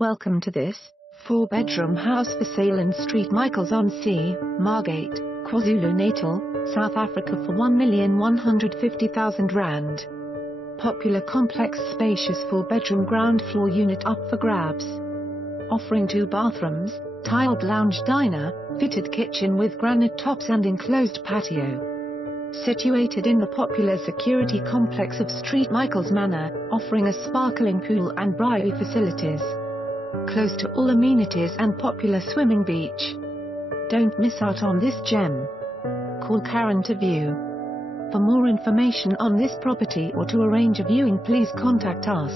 Welcome to this 4-bedroom house for sale in St Michael's-on-Sea, Margate, KwaZulu-Natal, South Africa for R1,150,000. Popular complex spacious 4-bedroom ground floor unit up for grabs. Offering 2 bathrooms, tiled lounge diner, fitted kitchen with granite tops and enclosed patio. Situated in the popular security complex of St Michael's Manor, offering a sparkling pool and braai facilities. Close to all amenities and popular swimming beach. Don't miss out on this gem. Call Karen to view. For more information on this property or to arrange a viewing, please contact us.